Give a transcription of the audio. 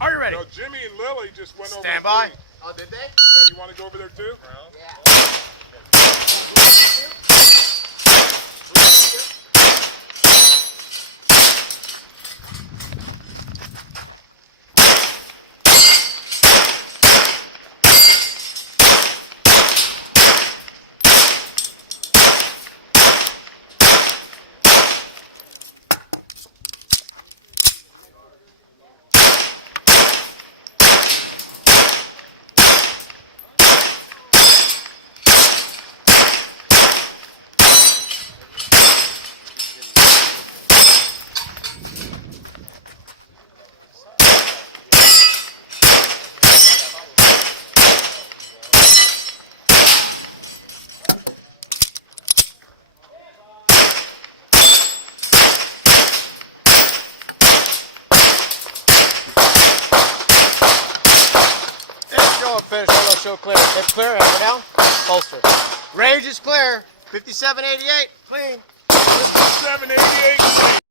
Are you ready? No, Jimmy and Lily just went over. Stand by. Oh, did they? Yeah, you want to go over there too? Yeah. Finish, hold on, show clear. Hip clear, hammer down, bolster. Range is clear. 5788, clean. 5788.